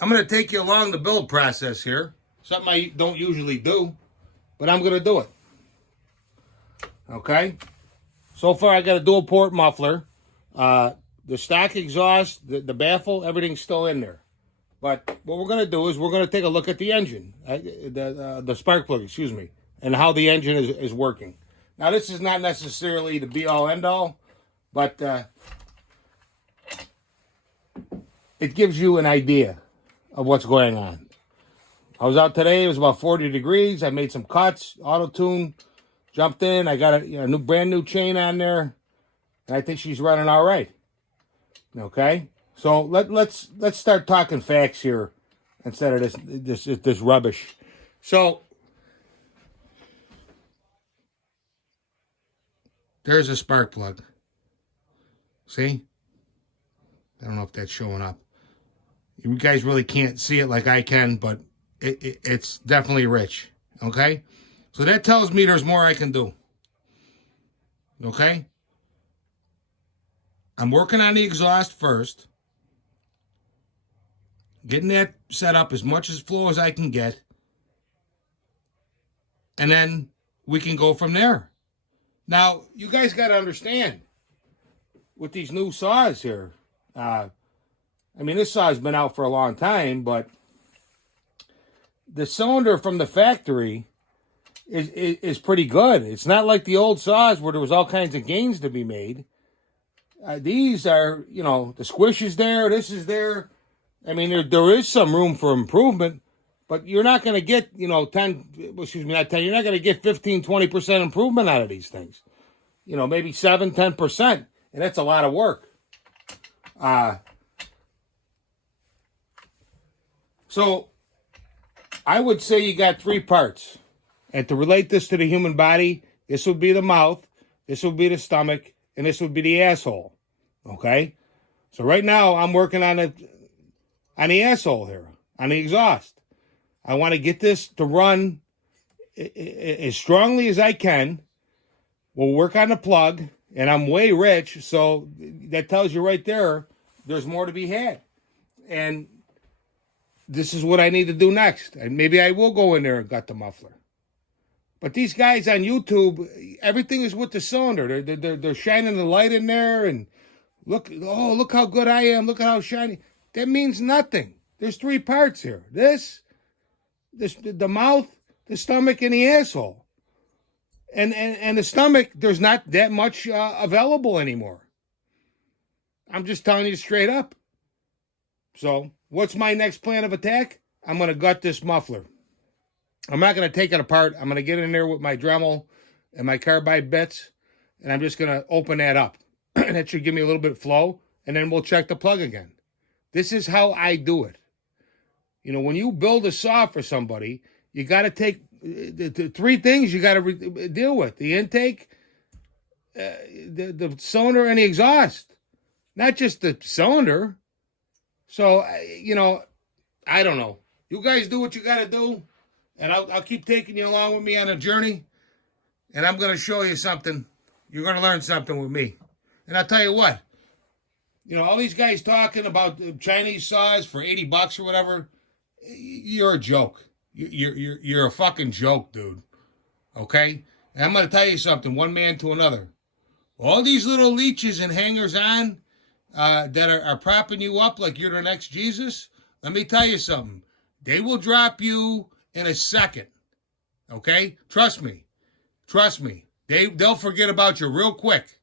I'm going to take you along the build process here. Something I don't usually do, but I'm going to do it. Okay? So far, I got a dual port muffler. The stock exhaust, the baffle, everything's still in there. But what we're going to do is we're going to take a look at the engine, the spark plug, excuse me, and how the engine is working. Now, this is not necessarily the be-all, end-all, but it gives you an idea of what's going on. I was out today. It was about 40 degrees. I made some cuts, auto-tune, jumped in. I got a brand new chain on there, and I think she's running all right. Okay, so let's start talking facts here instead of this rubbish. So there's a spark plug. See? I don't know if that's showing up. You guys really can't see it like I can, but it's definitely rich. Okay? So that tells me there's more I can do. Okay? I'm working on the exhaust first. Getting that set up as much as flow as I can get. And then we can go from there. Now, you guys got to understand, with these new saws here, I mean, this saw's been out for a long time, but the cylinder from the factory is pretty good. It's not like the old saws where there was all kinds of gains to be made. These are, the squish is there, this is there. I mean, there is some room for improvement, but you're not going to get, you're not going to get 15, 20% improvement out of these things. Maybe 7, 10%, and that's a lot of work. So I would say you got 3 parts. And to relate this to the human body, this would be the mouth, this would be the stomach, and this would be the asshole. Okay? So right now I'm working on the asshole here, on the exhaust. I want to get this to run as strongly as I can. We'll work on the plug, and I'm way rich, so that tells you right there, there's more to be had. And this is what I need to do next. And maybe I will go in there and gut the muffler. But these guys on YouTube, everything is with the cylinder. They're shining the light in there, and look how good I am. Look at how shiny. That means nothing. There's 3 parts here. The mouth, the stomach, and the asshole. And the stomach, there's not that much available anymore. I'm just telling you straight up. So, what's my next plan of attack? I'm going to gut this muffler. I'm not going to take it apart. I'm going to get in there with my Dremel and my carbide bits, and I'm just going to open that up. And that should give me a little bit of flow, and then we'll check the plug again. This is how I do it. When you build a saw for somebody, you got to take the 3 things you got to deal with. The intake, the cylinder, and the exhaust. Not just the cylinder. So, I don't know. You guys do what you got to do, and I'll keep taking you along with me on a journey, and I'm going to show you something. You're going to learn something with me. And I'll tell you what, all these guys talking about Chinese saws for $80 or whatever, you're a joke. You're a fucking joke, dude. Okay? And I'm going to tell you something, one man to another. All these little leeches and hangers-on that are propping you up like you're the next Jesus, let me tell you something. They will drop you in a second. Okay? Trust me. They'll forget about you real quick.